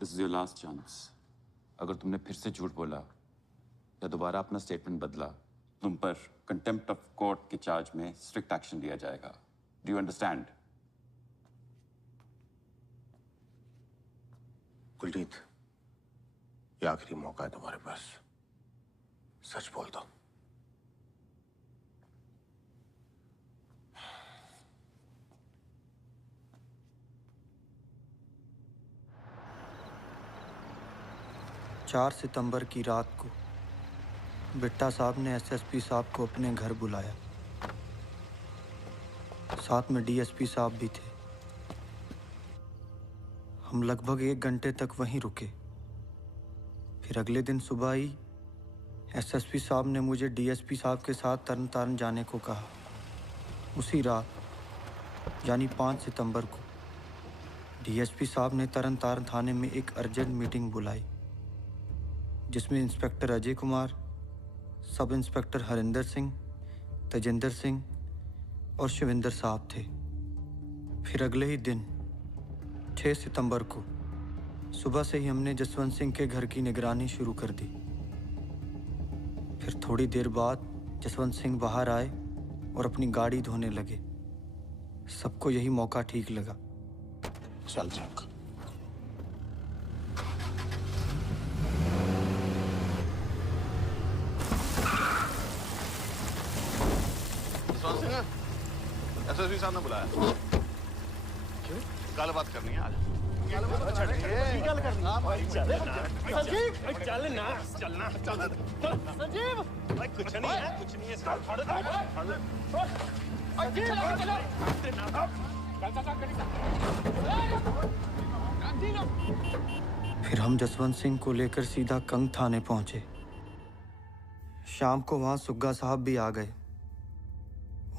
This is your last chance. अगर तुमने फिर से झूठ बोला या दोबारा अपना स्टेटमेंट बदला, तुम पर कंटेम्प्ट ऑफ कोर्ट के चार्ज में स्ट्रिक्ट एक्शन लिया जाएगा। Do you understand? कुलजीत, ये आखिरी मौका है तुम्हारे पास, सच बोल दो। चार सितंबर की रात को बिट्टा साहब ने एसएसपी साहब को अपने घर बुलाया। साथ में डीएसपी साहब भी थे। हम लगभग 1 घंटे तक वहीं रुके। फिर अगले दिन सुबह ही एसएसपी साहब ने मुझे डीएसपी साहब के साथ तरन तारण जाने को कहा। उसी रात यानी 5 सितंबर को डीएसपी साहब ने तरन तारण थाने में एक अर्जेंट मीटिंग बुलाई, जिसमें inspector Ajay Kumar, sub inspector Harinder Singh, Tejinder Singh और शिविंदर साहब थे। फिर अगले ही दिन 6 सितंबर को सुबह से ही हमने जसवंत सिंह के घर की निगरानी शुरू कर दी। फिर थोड़ी देर बाद जसवंत सिंह बाहर आए और अपनी गाड़ी धोने लगे। सबको यही मौका ठीक लगा। चल चल। एसएसपी साहब ने बुलाया। क्यों? गल बात करनी है आज। संजीव, कुछ नहीं है, कुछ नहीं है। फिर हम जसवंत सिंह को लेकर सीधा कंग थाने पहुंचे। शाम को वहां सुग्गा साहब भी आ गए।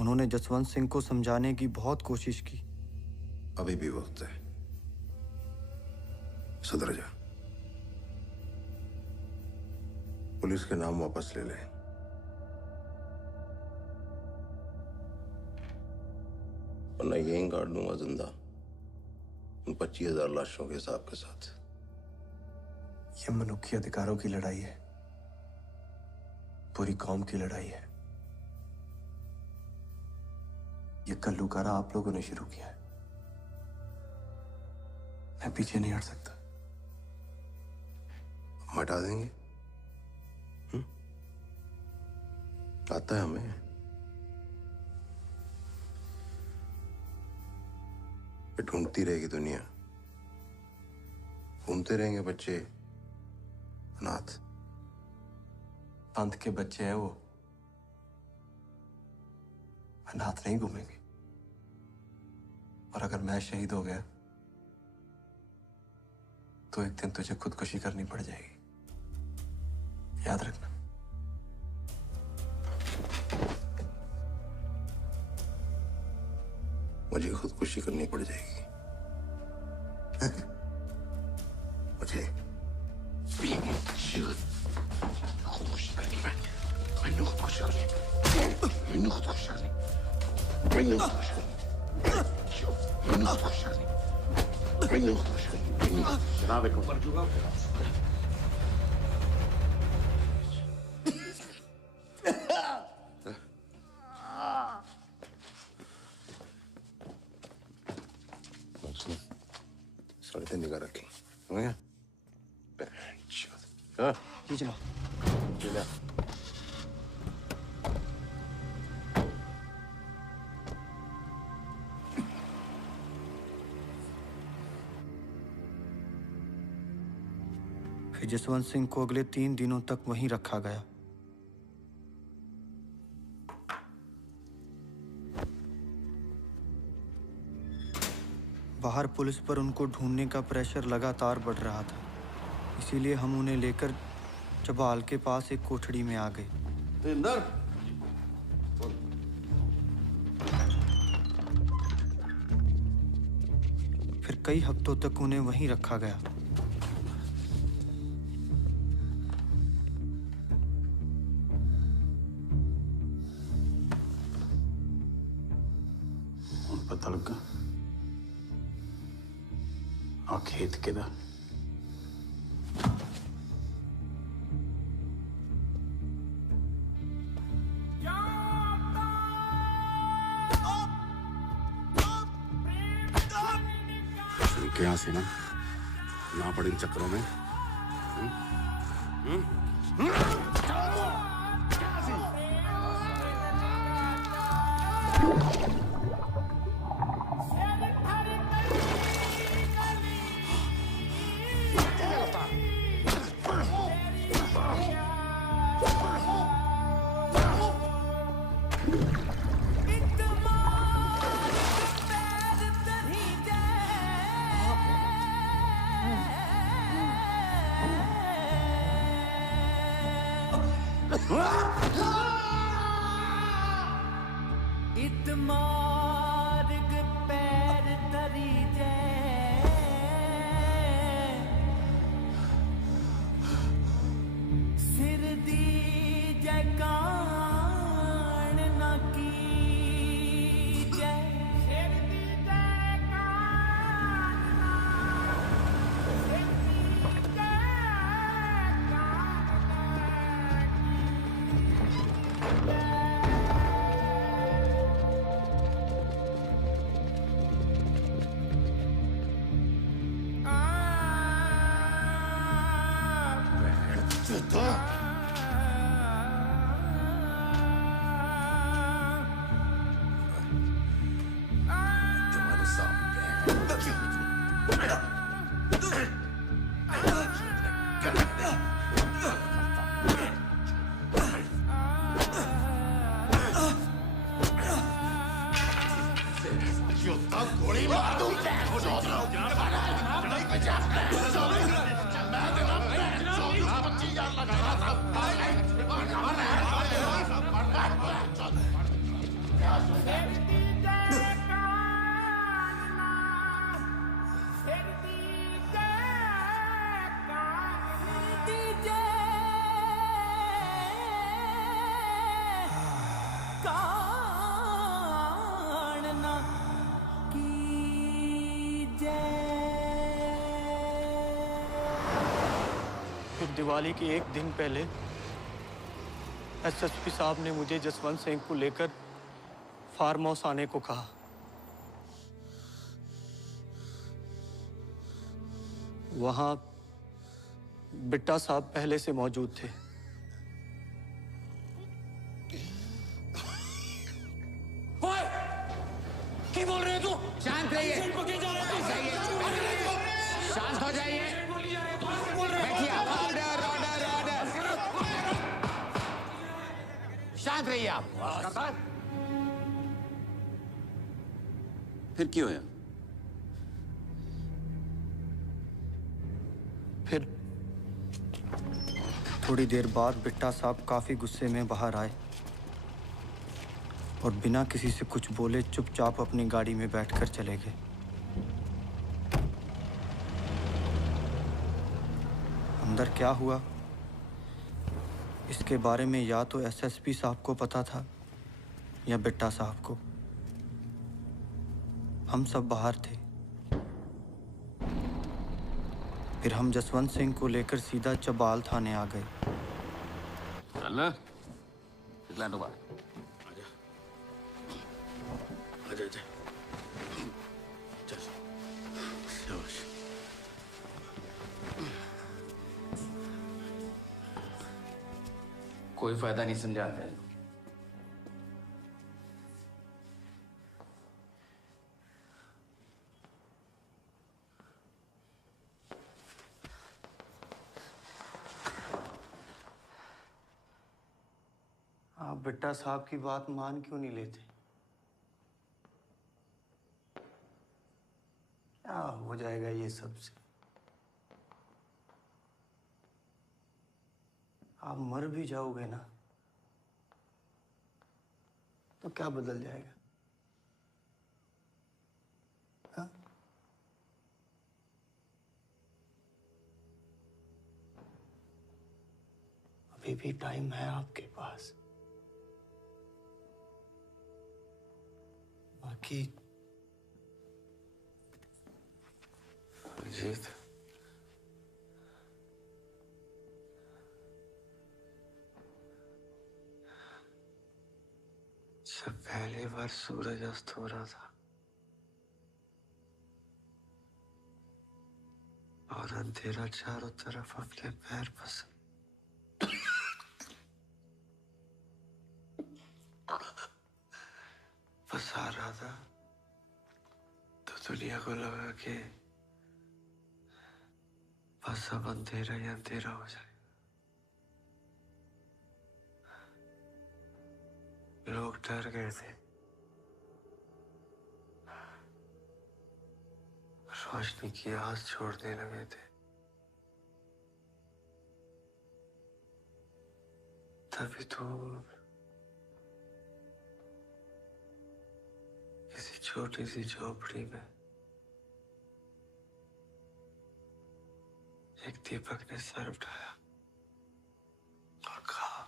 उन्होंने जसवंत सिंह को समझाने की बहुत कोशिश की। अभी भी वक्त है, सुधर जा। पुलिस के नाम वापस ले ले, वरना यहीं गाड़ दूंगा जिंदा उन 25,000 लाशों के हिसाब के साथ। ये मनुष्य अधिकारों की लड़ाई है, पूरी कौम की लड़ाई है। ये कल्लूकारा आप लोगों ने शुरू किया है, मैं पीछे नहीं हट सकता। हम हटा देंगे। आता है हमें। ये ढूंढती रहेगी दुनिया, घूमते रहेंगे बच्चे अनाथ। पंथ के बच्चे हैं वो, अनाथ नहीं घूमेंगे। और अगर मैं शहीद हो गया तो एक दिन तुझे खुदकुशी करनी पड़ जाएगी, याद रखना। मुझे खुदकुशी करनी पड़ जाएगी। मुझे खुदकुशी करनी है। मैंने खुदकुशी करनी, मैंने खुदकुशी करनी, मैंने खुदकुशी करनी, मैंने खुदकुशी करनी, मैंने खुदकुशी करनी। जनाब एक मर चुका। सड़कें निगाह रखी, हो गया? जी जनाब। फिर जसवंत सिंह को अगले 3 दिनों तक वहीं रखा गया। बाहर पुलिस पर उनको ढूंढने का प्रेशर लगातार बढ़ रहा था, इसीलिए हम उन्हें लेकर चबाल के पास एक कोठड़ी में आ गए। फिर कई हफ्तों तक उन्हें वहीं रखा गया। पता लगा आ खेत के दा क्या से ना पड़े इन चक्करों में। इतमार्ग पैर धरी जय सिर दी जय कान ना की जय सिर दी जय कान ना सिर दी जय कान ना फिर दिवाली के एक दिन पहले एसएसपी साहब ने मुझे जसवंत सिंह को लेकर फार्म हाउस आने को कहा। वहां बिट्टा साहब पहले से मौजूद थे। क्या बोल रहे हो तू? शांत रहिए, शांत हो जाइए, बैठिए। ऑर्डर ऑर्डर ऑर्डर, शांत रहिए आप। फिर क्यों है? फिर थोड़ी देर बाद बिट्टा साहब काफी गुस्से में बाहर आए और बिना किसी से कुछ बोले चुपचाप अपनी गाड़ी में बैठकर चले गए। अंदर क्या हुआ इसके बारे में या तो एसएसपी साहब को पता था या बिट्टा साहब को। हम सब बाहर थे। फिर हम जसवंत सिंह को लेकर सीधा चबाल थाने आ गए। चल इटलैंडो बाहर। आजा आजा, चल शाबाश। कोई फायदा नहीं समझाते। आप बिट्टा साहब की बात मान क्यों नहीं लेते? क्या हो जाएगा ये सबसे? आप मर भी जाओगे ना तो क्या बदल जाएगा? हाँ? अभी भी टाइम है आपके पास। बाकी अजीत, जब पहली बार सूरज अस्त हो रहा था और अंधेरा चारों तरफ अपने पैर फंसा रहा था, तो दुनिया को लगा कि बस अब अंधेरा ही अंधेरा हो जाए। लोग डर गए थे, रोशनी की आस छोड़ने लगे थे। तभी तो किसी छोटी सी झोपड़ी में एक दीपक ने सर उठाया और कहा,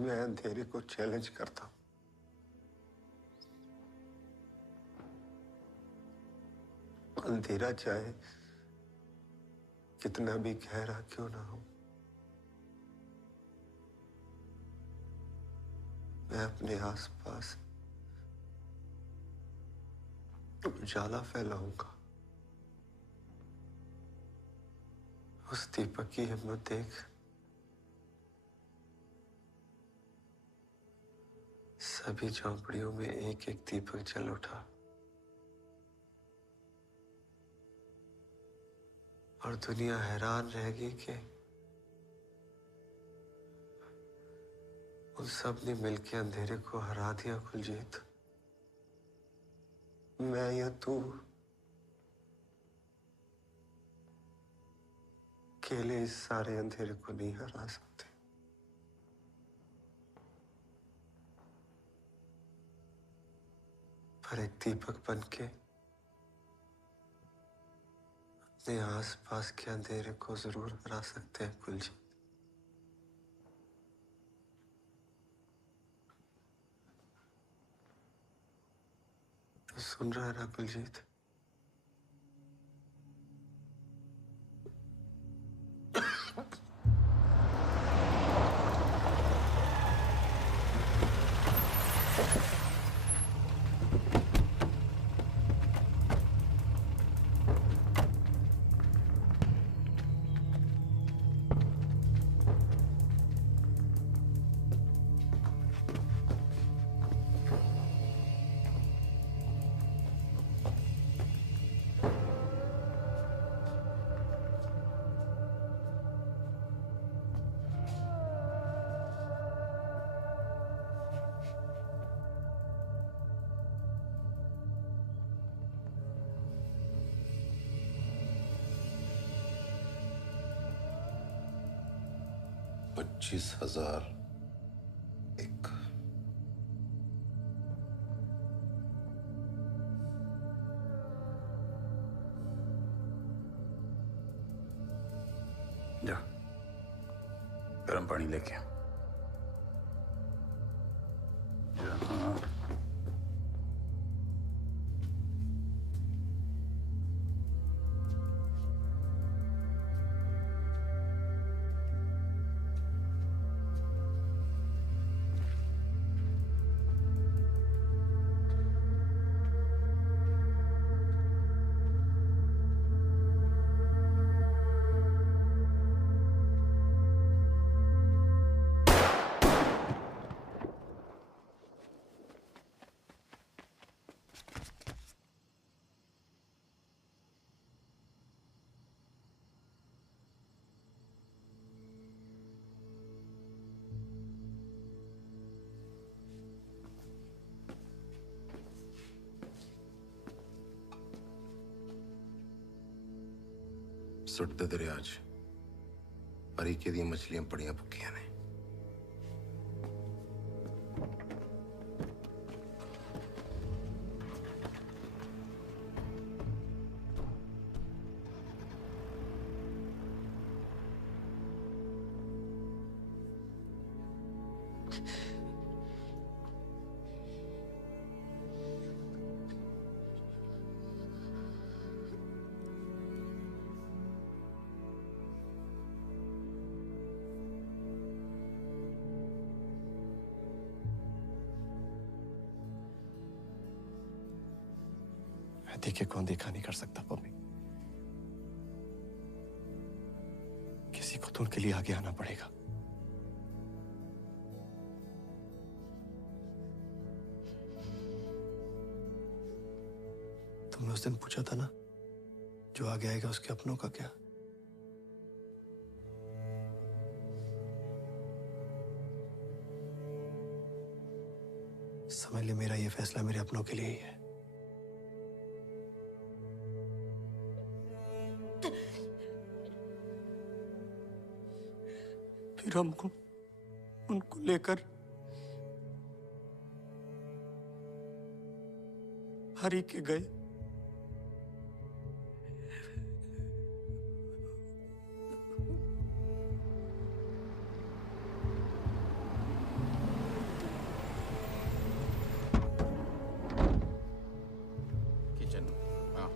मैं अंधेरे को चैलेंज करता हूं। अंधेरा चाहे कितना भी गहरा क्यों ना हो, मैं अपने आसपास उजाला फैलाऊंगा। उस दीपक की हिम्मत देख सभी झोंपड़ियों में एक एक दीपक जल उठा और दुनिया हैरान रह गई कि उन सब ने मिलकर अंधेरे को हरा दिया। कुलजीत, मैं या तू अकेले इस सारे अंधेरे को नहीं हरा सकते। पर एक दीपक बनके अपने आसपास के अंधेरे को जरूर हरा सकते हैं कुलजीत। तो सुन रहा है ना कुलजीत? एक जा, गर्म पानी लेके आ। जहाँ सुटते दरिया च हरीके दी मछलियां बड़ियां भुक्खियां ने। देखे कौन देखा नहीं कर सकता पम्मी। किसी को तो उनके लिए आगे आना पड़ेगा। तुमने उस दिन पूछा था ना, जो आगे आएगा उसके अपनों का क्या? समझ ले, मेरा ये फैसला मेरे अपनों के लिए ही है। फिर हमको उनको लेकर हरी के गए। किचन हाँ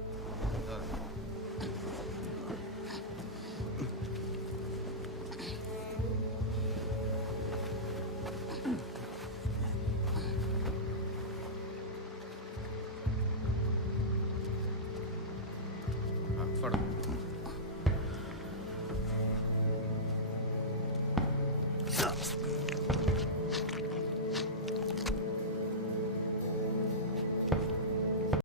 फड़ो।